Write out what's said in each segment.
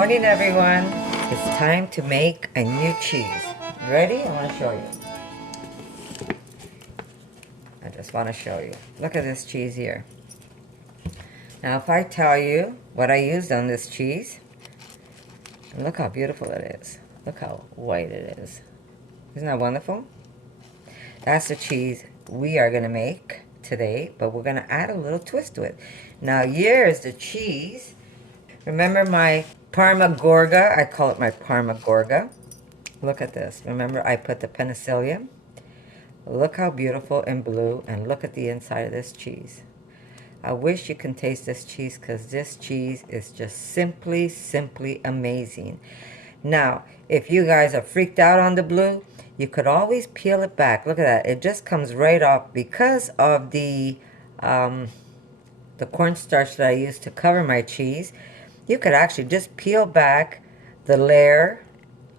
morning, everyone. It's time to make a new cheese. Ready? I want to show you. I just want to show you. Look at this cheese here. Now, if I tell you what I used on this cheese, look how beautiful it is. Look how white it is. Isn't that wonderful? That's the cheese we are going to make today, but we're going to add a little twist to it. Now, here's the cheese. Remember my Parma Gorga? I call it my Parma Gorga. Look at this. Remember, I put the penicillium. Look how beautiful and blue, and look at the inside of this cheese. I wish you can taste this cheese because this cheese is just simply amazing. Now, if you guys are freaked out on the blue, you could always peel it back. Look at that. It just comes right off because of the cornstarch that I used to cover my cheese. You could actually just peel back the layer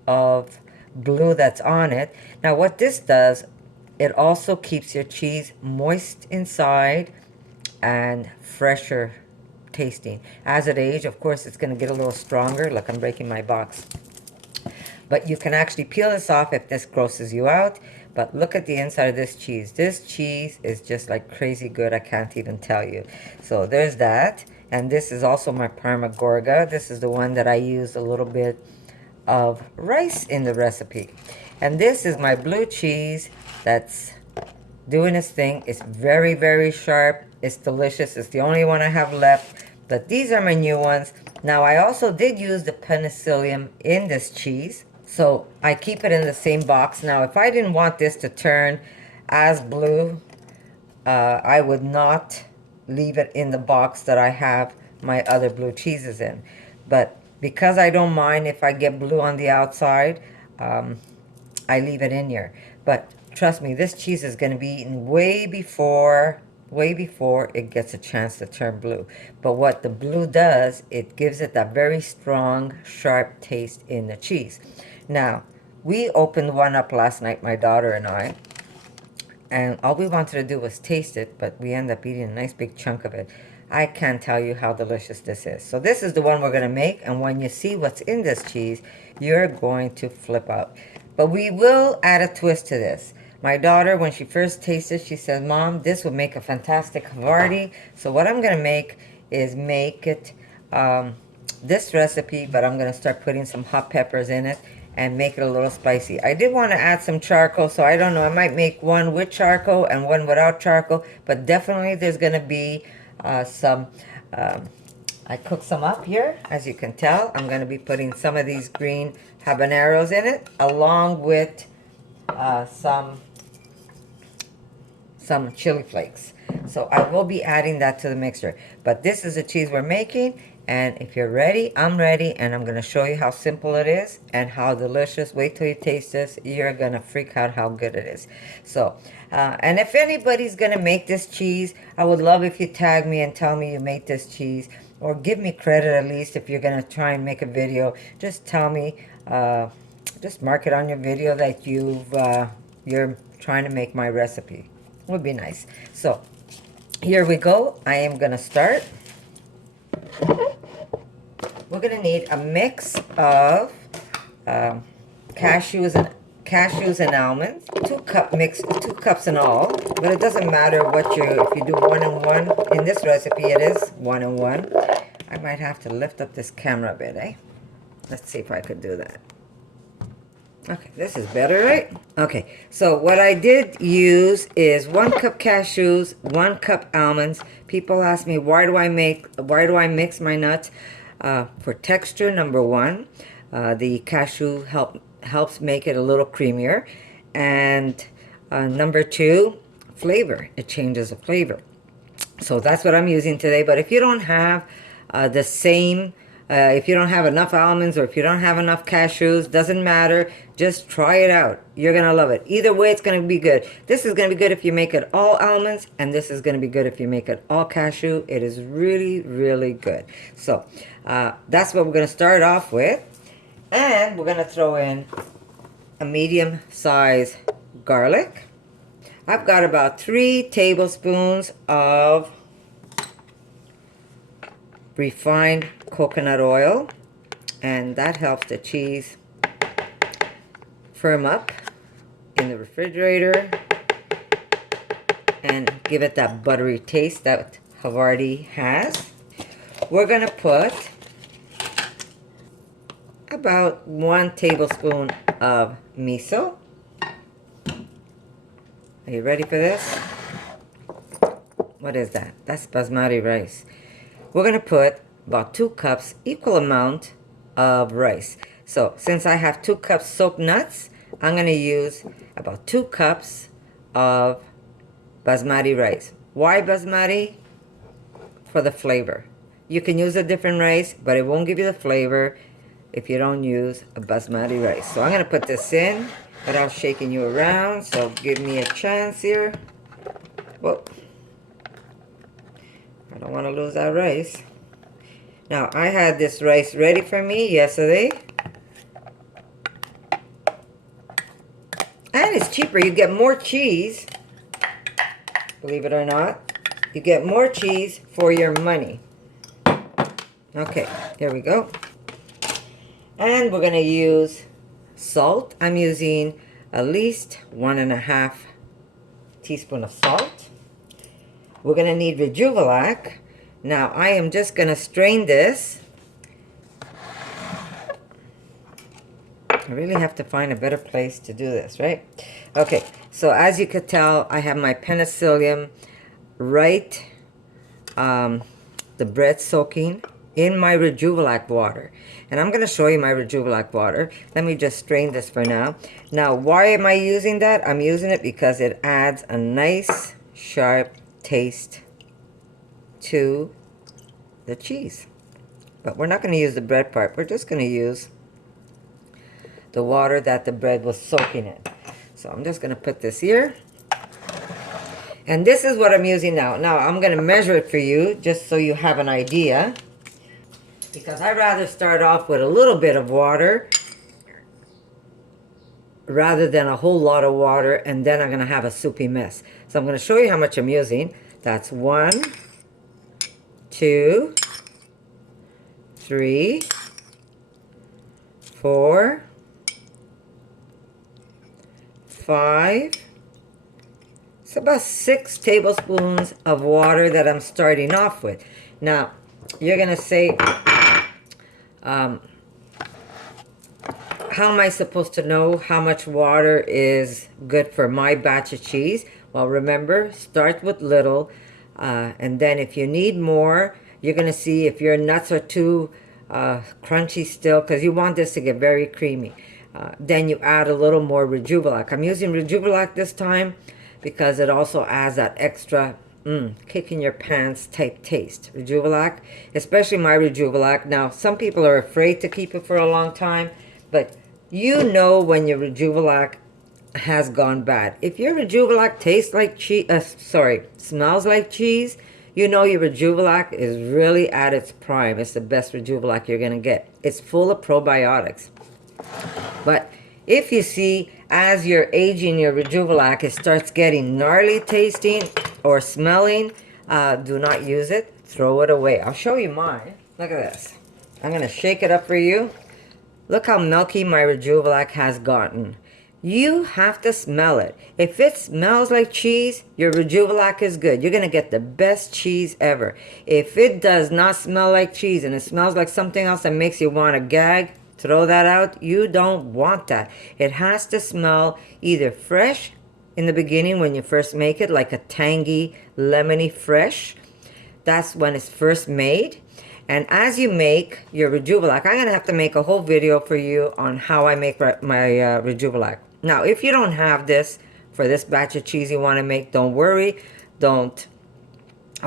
of blue that's on it. Now what this does, it also keeps your cheese moist inside and fresher tasting. As it ages, of course, it's going to get a little stronger. Look, I'm breaking my box. But you can actually peel this off if this grosses you out. But look at the inside of this cheese. This cheese is just like crazy good. I can't even tell you. So there's that. And this is also my Parma Gorga. This is the one that I used a little bit of rice in the recipe. And this is my blue cheese that's doing its thing. It's very sharp. It's delicious. It's the only one I have left. But these are my new ones. Now, I also did use the penicillium in this cheese. So I keep it in the same box. Now, if I didn't want this to turn as blue, I would not leave it in the box that I have my other blue cheeses in. But because I don't mind if I get blue on the outside, I leave it in here. But trust me, this cheese is going to be eaten way before it gets a chance to turn blue. But what the blue does, it gives it that very strong, sharp taste in the cheese. Now, we opened one up last night, my daughter and I, and all we wanted to do was taste it, but we ended up eating a nice big chunk of it. I can't tell you how delicious this is. So this is the one we're going to make, and when you see what's in this cheese, you're going to flip out. But we will add a twist to this. My daughter, when she first tasted, she said, "Mom, this would make a fantastic HAVARTI." So what I'm going to make is make it this recipe, but I'm going to start putting some hot peppers in it and make it a little spicy. I did want to add some charcoal, so I don't know. I might make one with charcoal and one without charcoal, but definitely there's going to be some... I cooked some up here, as you can tell. I'm going to be putting some of these green habaneros in it, along with some chili flakes. So I will be adding that to the mixture. But this is the cheese we're making, and if you're ready, I'm ready, and I'm going to show you how simple it is and how delicious. Wait till you taste this. You're going to freak out how good it is. So, and if anybody's going to make this cheese, I would love if you tag me and tell me you made this cheese, or give me credit at least if you're going to try and make a video. Just tell me, just mark it on your video that you're trying to make my recipe. Would be nice. So here we go. I am going to start. We're going to need a mix of cashews and almonds. 2 cups in all. But it doesn't matter what if you do 1 and 1. In this recipe, it is 1 and 1. I might have to lift up this camera a bit, eh? Let's see if I could do that. Okay, this is better, right? Okay, so what I did use is 1 cup cashews, 1 cup almonds. People ask me, why do I mix my nuts? For texture, number 1, the cashew helps make it a little creamier, and number 2, flavor. It changes the flavor. So that's what I'm using today. But if you don't have the same, if you don't have enough almonds, or if you don't have enough cashews, doesn't matter. Just try it out. You're going to love it. Either way, it's going to be good. This is going to be good if you make it all almonds, and this is going to be good if you make it all cashew. It is really good. So that's what we're going to start off with. And we're going to throw in a medium-sized garlic. I've got about 3 tablespoons of refined coconut oil. and that helps the cheese firm up in the refrigerator and give it that buttery taste that Havarti has. We're gonna put about 1 tablespoon of miso. Are you ready for this? What is that? That's basmati rice. We're gonna put about 2 cups, equal amount of rice. So since I have 2 cups soaked nuts, I'm gonna use about 2 cups of basmati rice. Why basmati? For the flavor. You can use a different rice, but it won't give you the flavor if you don't use a basmati rice. So I'm gonna put this in without shaking you around, so give me a chance here. Whoa. I don't want to lose that rice. Now, I had this rice ready for me yesterday. And it's cheaper. You get more cheese. Believe it or not. You get more cheese for your money. Okay, here we go. And we're going to use salt. I'm using at least 1.5 teaspoons of salt. We're going to need rejuvelac. Now, I am just going to strain this. I really have to find a better place to do this, right? Okay, so as you could tell, I have my penicillium right, the bread soaking in my rejuvelac water. And I'm going to show you my rejuvelac water. Let me just strain this for now. Now, why am I using that? I'm using it because it adds a nice, sharp taste to the cheese. But we're not going to use the bread part. We're just going to use the water that the bread was soaking in. So I'm just going to put this here. And this is what I'm using now. Now, I'm going to measure it for you just so you have an idea. Because I'd rather start off with a little bit of water rather than a whole lot of water, and then I'm going to have a soupy mess. So I'm going to show you how much I'm using. That's 1, 2, 3, 4, 5. It's about 6 tablespoons of water that I'm starting off with. Now, you're going to say, how am I supposed to know how much water is good for my batch of cheese? Well, remember, start with little, and then if you need more, you're going to see if your nuts are too crunchy still, because you want this to get very creamy. Then you add a little more rejuvelac. I'm using rejuvelac this time because it also adds that extra kick in your pants type taste. Rejuvelac, especially my rejuvelac. Now, some people are afraid to keep it for a long time, but you know when your rejuvelac has gone bad. If your rejuvelac tastes like cheese, smells like cheese, you know your rejuvelac is really at its prime. It's the best rejuvelac you're going to get. It's full of probiotics. But if you see, as you're aging your rejuvelac, it starts getting gnarly tasting or smelling, do not use it. Throw it away. I'll show you mine. Look at this. I'm going to shake it up for you. Look how milky my rejuvelac has gotten. You have to smell it. If it smells like cheese, your rejuvelac is good. You're going to get the best cheese ever. If it does not smell like cheese and it smells like something else that makes you want to gag, throw that out. You don't want that. It has to smell either fresh in the beginning when you first make it, like a tangy, lemony fresh. That's when it's first made. And as you make your rejuvelac, I'm going to have to make a whole video for you on how I make my rejuvelac. Now, if you don't have this for this batch of cheese you want to make, don't worry. All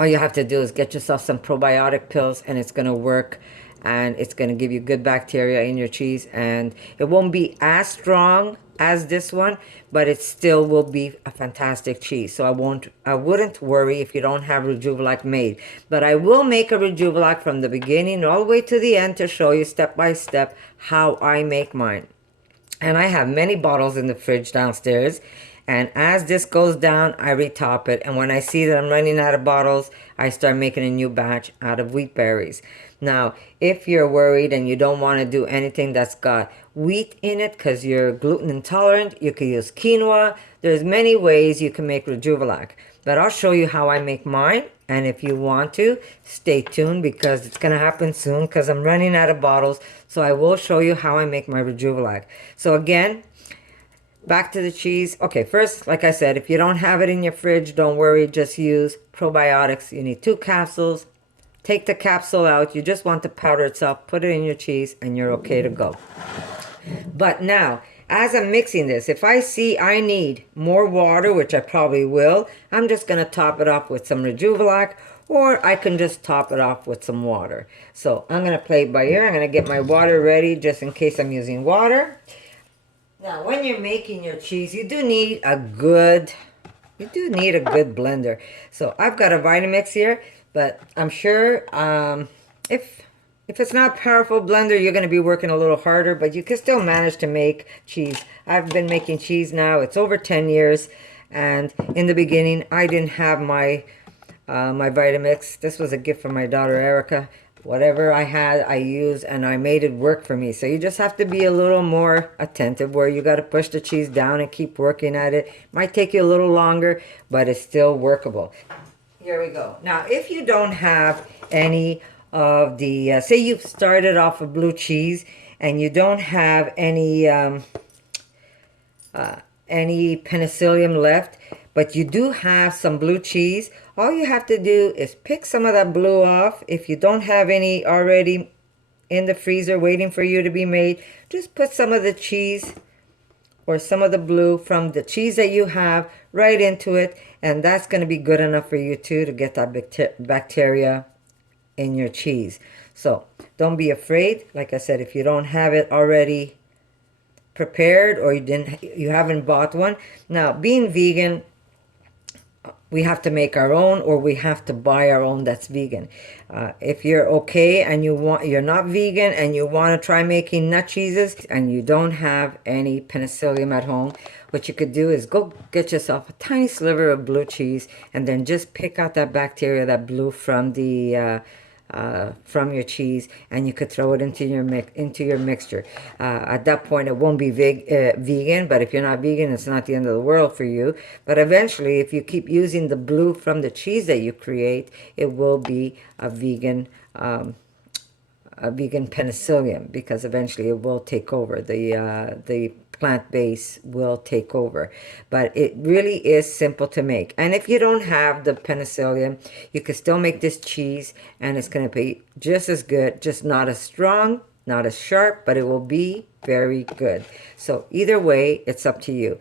you have to do is get yourself some probiotic pills and it's going to work. And it's going to give you good bacteria in your cheese. And it won't be as strong as this one, but it still will be a fantastic cheese. So I wouldn't worry if you don't have rejuvelac made. But I will make a rejuvelac from the beginning all the way to the end to show you step by step how I make mine. And I have many bottles in the fridge downstairs. And as this goes down, I retop it. And when I see that I'm running out of bottles, I start making a new batch out of wheat berries. Now, if you're worried and you don't want to do anything that's got wheat in it because you're gluten intolerant, you could use quinoa. There's many ways you can make rejuvelac. But I'll show you how I make mine. And if you want to, stay tuned because it's going to happen soon because I'm running out of bottles. So I will show you how I make my rejuvelac. So again, back to the cheese. Okay, first, like I said, if you don't have it in your fridge, don't worry. Just use probiotics. You need 2 capsules. Take the capsule out. You just want the powder itself. Put it in your cheese and you're okay to go. But now, as I'm mixing this, if I see I need more water, which I probably will, I'm just going to top it off with some rejuvelac, or I can just top it off with some water. So I'm going to play it by ear. I'm going to get my water ready just in case I'm using water. Now, when you're making your cheese, you do need a good blender. So I've got a Vitamix here, but I'm sure if it's not a powerful blender, you're going to be working a little harder, but you can still manage to make cheese. I've been making cheese now. It's over 10 years. And in the beginning, I didn't have my Vitamix. This was a gift from my daughter, Erica. Whatever I had, I used, and I made it work for me. So you just have to be a little more attentive where you got to push the cheese down and keep working at it. Might take you a little longer, but it's still workable. Here we go. Now, if you don't have any of the, say you've started off with blue cheese and you don't have any penicillium left, but you do have some blue cheese, all you have to do is pick some of that blue off. If you don't have any already in the freezer waiting for you to be made, just put some of the cheese or some of the blue from the cheese that you have right into it, and that's going to be good enough for you too to get that bacteria in your cheese. So don't be afraid. Like I said, if you don't have it already prepared or you haven't bought one. Now, being vegan, we have to make our own, or we have to buy our own that's vegan. If you're okay and you're not vegan and you want to try making nut cheeses and you don't have any penicillium at home, what you could do is go get yourself a tiny sliver of blue cheese and then just pick out that bacteria, that blue from the from your cheese, and you could throw it into your mixture. At that point, it won't be vegan, but if you're not vegan, it's not the end of the world for you. But eventually, if you keep using the blue from the cheese that you create, it will be a vegan penicillium, because eventually it will take over. The plant base will take over. But it really is simple to make. And if you don't have the penicillium, you can still make this cheese, and it's going to be just as good, just not as strong, not as sharp, but it will be very good. So either way, it's up to you.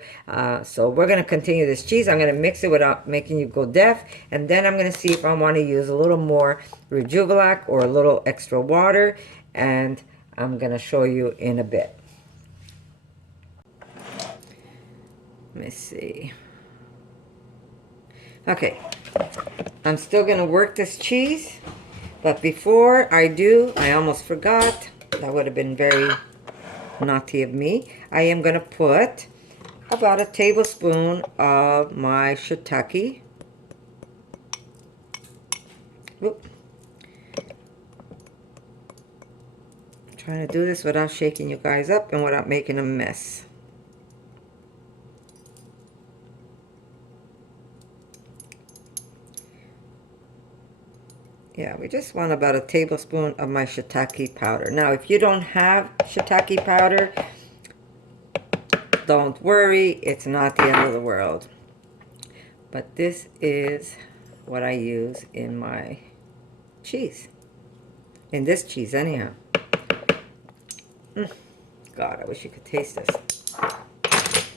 So we're going to continue this cheese. I'm going to mix it without making you go deaf, and then I'm going to see if I want to use a little more rejuvelac or a little extra water, and I'm going to show you in a bit. Let me see. Okay, I'm still going to work this cheese, but before I do, I almost forgot. That would have been very naughty of me. I am going to put about a tablespoon of my shiitake. Whoop. I'm trying to do this without shaking you guys up and without making a mess. Yeah, we just want about a tablespoon of my shiitake powder. Now, if you don't have shiitake powder, don't worry, it's not the end of the world. But this is what I use in my cheese. In this cheese, anyhow. God, I wish you could taste this.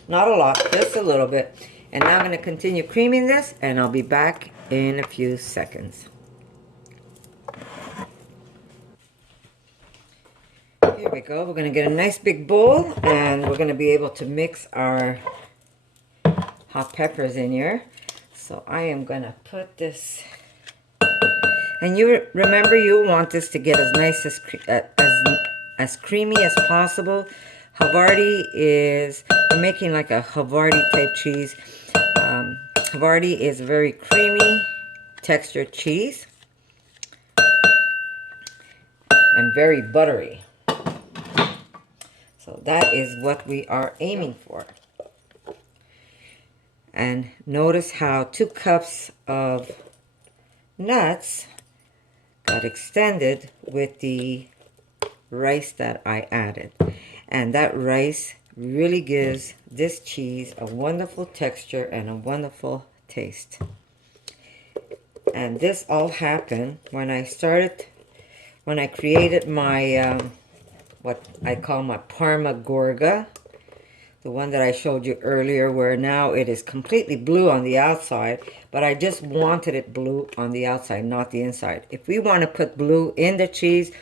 Not a lot, just a little bit. And now I'm going to continue creaming this, and I'll be back in a few seconds. Here we go. We're going to get a nice big bowl, and we're going to be able to mix our hot peppers in here. So I am going to put this, and you remember, you want this to get as nice as creamy as possible. Havarti is, we're making like a Havarti type cheese. Havarti is a very creamy textured cheese and very buttery. So that is what we are aiming for. And notice how 2 cups of nuts got extended with the rice that I added. And that rice really gives this cheese a wonderful texture and a wonderful taste. And this all happened when I created my, what I call my Parma Gorga, the one that I showed you earlier, where now it is completely blue on the outside, but I just wanted it blue on the outside, not the inside. If we want to put blue in the cheese,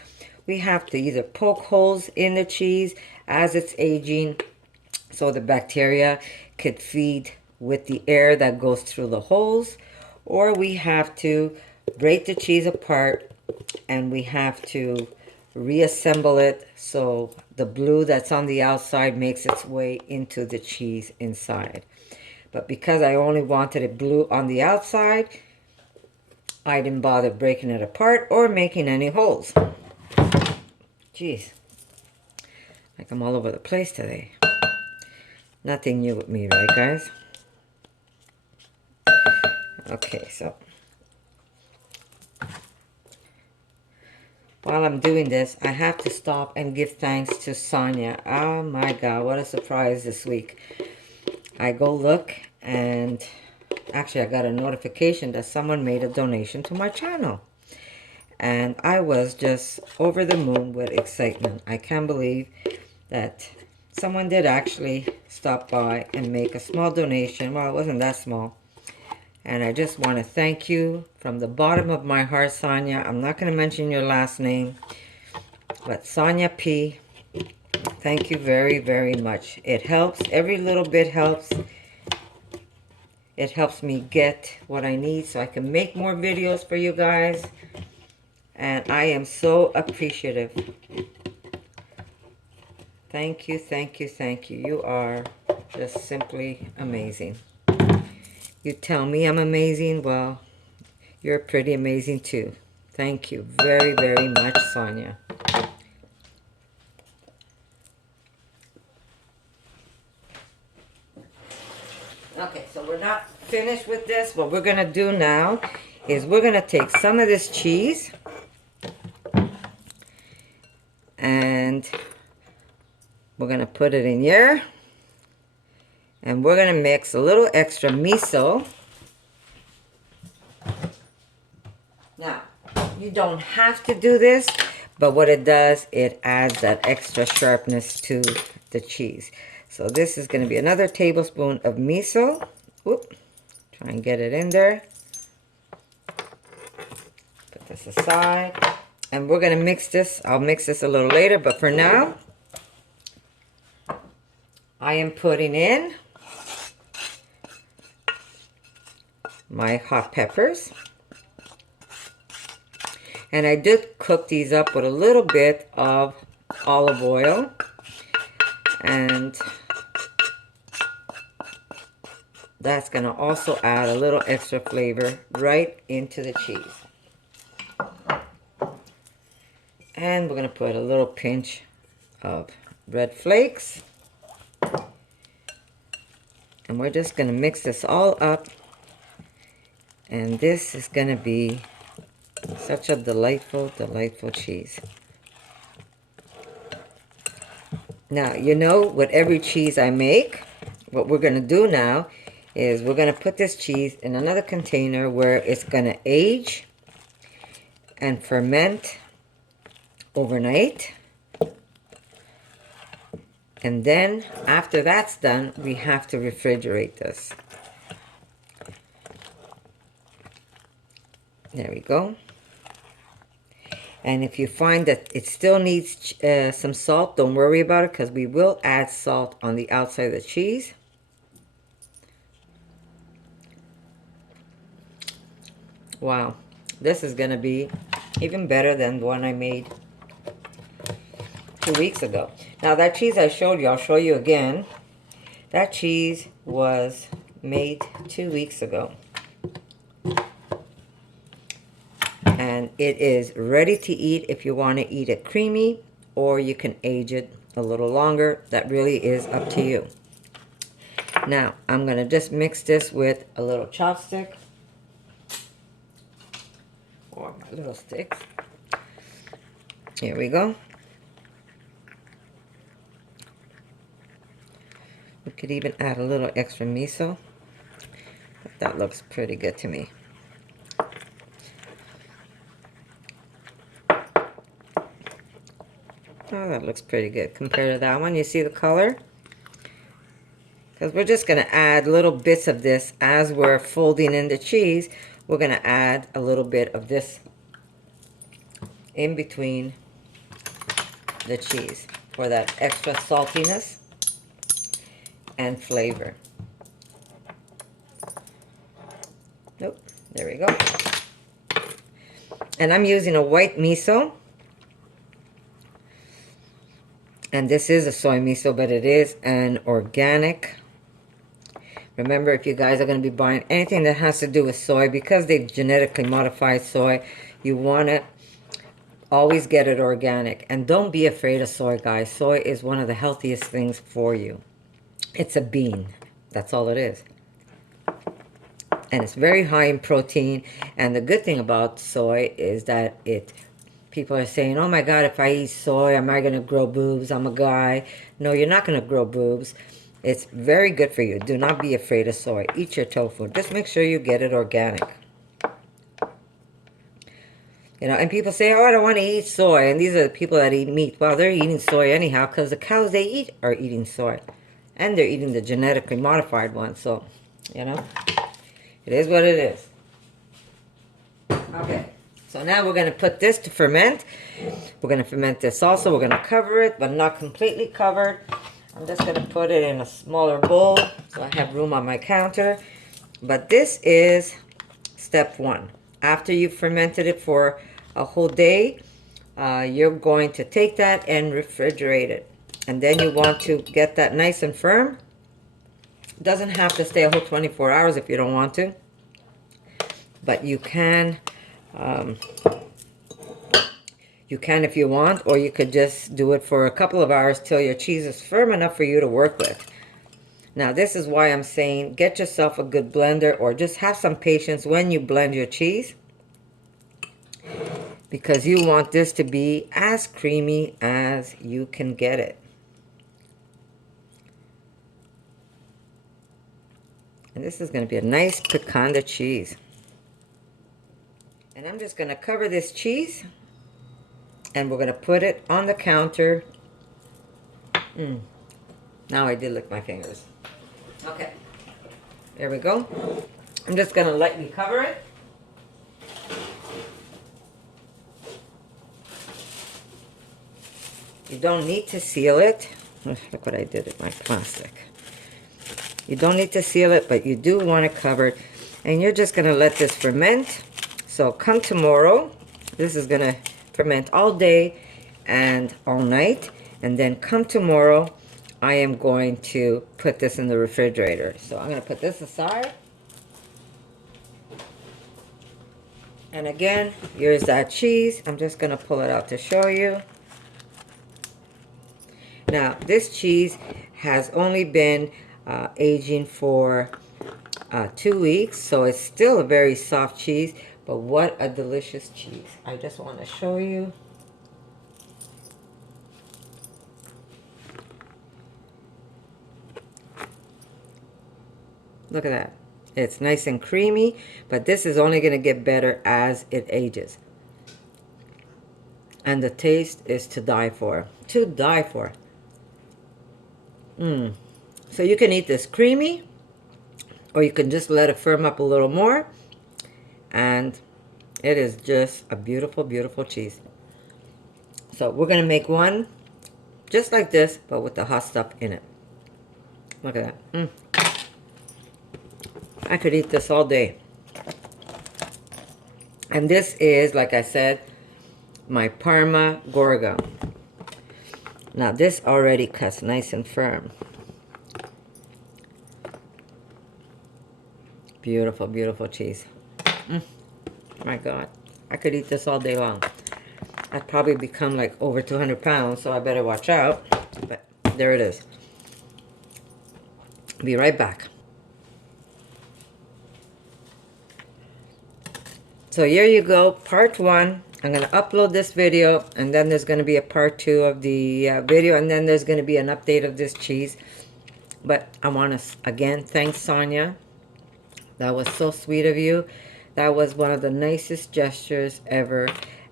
we have to either poke holes in the cheese as it's aging so the bacteria could feed with the air that goes through the holes, or we have to break the cheese apart and we have to reassemble it so the blue that's on the outside makes its way into the cheese inside. But because I only wanted it blue on the outside, I didn't bother breaking it apart or making any holes. Jeez, like I'm all over the place today. Nothing new with me, right, guys? Okay, so while I'm doing this, I have to stop and give thanks to Sonia. Oh my God, what a surprise this week. I go look and actually I got a notification that someone made a donation to my channel. And I was just over the moon with excitement. I can't believe that someone did actually stop by and make a small donation. Well, it wasn't that small. And I just want to thank you from the bottom of my heart, Sonia. I'm not going to mention your last name, but Sonia P., thank you very, very much. It helps. Every little bit helps. It helps me get what I need so I can make more videos for you guys. And I am so appreciative. Thank you, thank you, thank you. You are just simply amazing. You tell me I'm amazing, well, you're pretty amazing too. Thank you very, very much, Sonia. Okay, so we're not finished with this. What we're going to do now is we're going to take some of this cheese and we're going to put it in here. And we're going to mix a little extra miso. Now, you don't have to do this, but what it does, it adds that extra sharpness to the cheese. So this is going to be another tablespoon of miso. Whoop. Try and get it in there. Put this aside. And we're going to mix this. I'll mix this a little later, but for now, I am putting in my hot peppers. And I did cook these up with a little bit of olive oil. And that's going to also add a little extra flavor right into the cheese. And we're going to put a little pinch of red flakes. And we're just going to mix this all up. And this is going to be such a delightful, delightful cheese. Now, you know, with every cheese I make, what we're going to do now is we're going to put this cheese in another container where it's going to age and ferment overnight. And then, after that's done, we have to refrigerate this. There we go. And if you find that it still needs some salt, don't worry about it, because we will add salt on the outside of the cheese. Wow, this is going to be even better than the one I made 2 weeks ago. Now that cheese I showed you, I'll show you again. That cheese was made 2 weeks ago. And it is ready to eat if you want to eat it creamy, or you can age it a little longer. That really is up to you. Now, I'm going to just mix this with a little chopstick, or my little sticks. Here we go. We could even add a little extra miso. That looks pretty good to me. Oh, that looks pretty good compared to that one. You see the color? Because we're just going to add little bits of this as we're folding in the cheese. We're going to add a little bit of this in between the cheese for that extra saltiness and flavor. Nope, there we go. And I'm using a white miso. And this is a soy miso, but it is an organic. Remember, if you guys are going to be buying anything that has to do with soy, because they've genetically modified soy, you want to always get it organic. And don't be afraid of soy, guys. Soy is one of the healthiest things for you. It's a bean. That's all it is. And it's very high in protein. And the good thing about soy is that people are saying, oh my God, if I eat soy, am I going to grow boobs? I'm a guy. No, you're not going to grow boobs. It's very good for you. Do not be afraid of soy. Eat your tofu. Just make sure you get it organic. You know, and people say, oh, I don't want to eat soy. And these are the people that eat meat. Well, they're eating soy anyhow because the cows they eat are eating soy. And they're eating the genetically modified one. So, you know, it is what it is. Okay. So now we're going to put this to ferment. We're going to ferment this also. We're going to cover it, but not completely covered. I'm just going to put it in a smaller bowl so I have room on my counter. But this is step 1. After you've fermented it for a whole day, you're going to take that and refrigerate it. And then you want to get that nice and firm. It doesn't have to stay a whole 24 hours if you don't want to. But you can... you can if you want, or you could just do it for a couple of hours till your cheese is firm enough for you to work with. Now this is why I'm saying get yourself a good blender, or just have some patience when you blend your cheese, because you want this to be as creamy as you can get it. And this is going to be a nice piccata cheese. And I'm just going to cover this cheese, and we're going to put it on the counter. Now I did lick my fingers. Okay, there we go. I'm just going to lightly cover it. You don't need to seal it. Look what I did with my plastic. You don't need to seal it, but you do want to cover it. And you're just going to let this ferment. So come tomorrow, this is going to ferment all day and all night. And then come tomorrow, I am going to put this in the refrigerator. So I'm going to put this aside. And again, here's that cheese. I'm just going to pull it out to show you. Now, this cheese has only been aging for 2 weeks, so it's still a very soft cheese. But what a delicious cheese. I just want to show you. Look at that. It's nice and creamy, but this is only going to get better as it ages. And the taste is to die for. To die for. So you can eat this creamy, or you can just let it firm up a little more. And it is just a beautiful, beautiful cheese. So we're going to make one just like this, but with the hot stuff in it. Look at that. I could eat this all day. And this is, like I said, my Parma Gorga. Now this already cuts nice and firm. Beautiful, beautiful cheese. My God, I could eat this all day long. I'd probably become like over 200 pounds, so I better watch out. But there it is. Be right back. So here you go, part 1. I'm going to upload this video, and then there's going to be a part 2 of the video, and then there's going to be an update of this cheese. But I want to, again, thank Sonia. That was so sweet of you. That was one of the nicest gestures ever,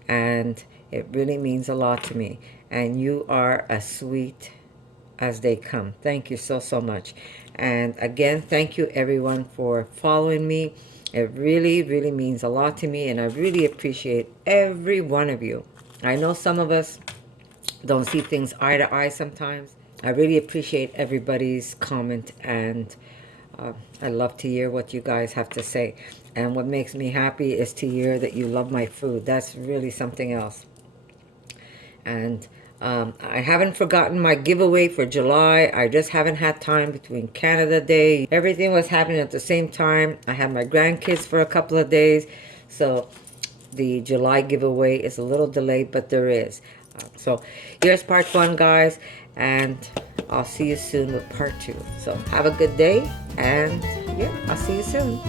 and it really means a lot to me. And you are as sweet as they come. Thank you so, so much. And again, thank you everyone for following me. It really, really means a lot to me, and I really appreciate every one of you. I know some of us don't see things eye to eye sometimes. I really appreciate everybody's comment, and I love to hear what you guys have to say. And what makes me happy is to hear that you love my food. That's really something else. And I haven't forgotten my giveaway for July. I just haven't had time between Canada Day. Everything was happening at the same time. I had my grandkids for a couple of days. So the July giveaway is a little delayed, but there is. So here's part 1, guys. And I'll see you soon with part 2. So have a good day. And yeah, I'll see you soon.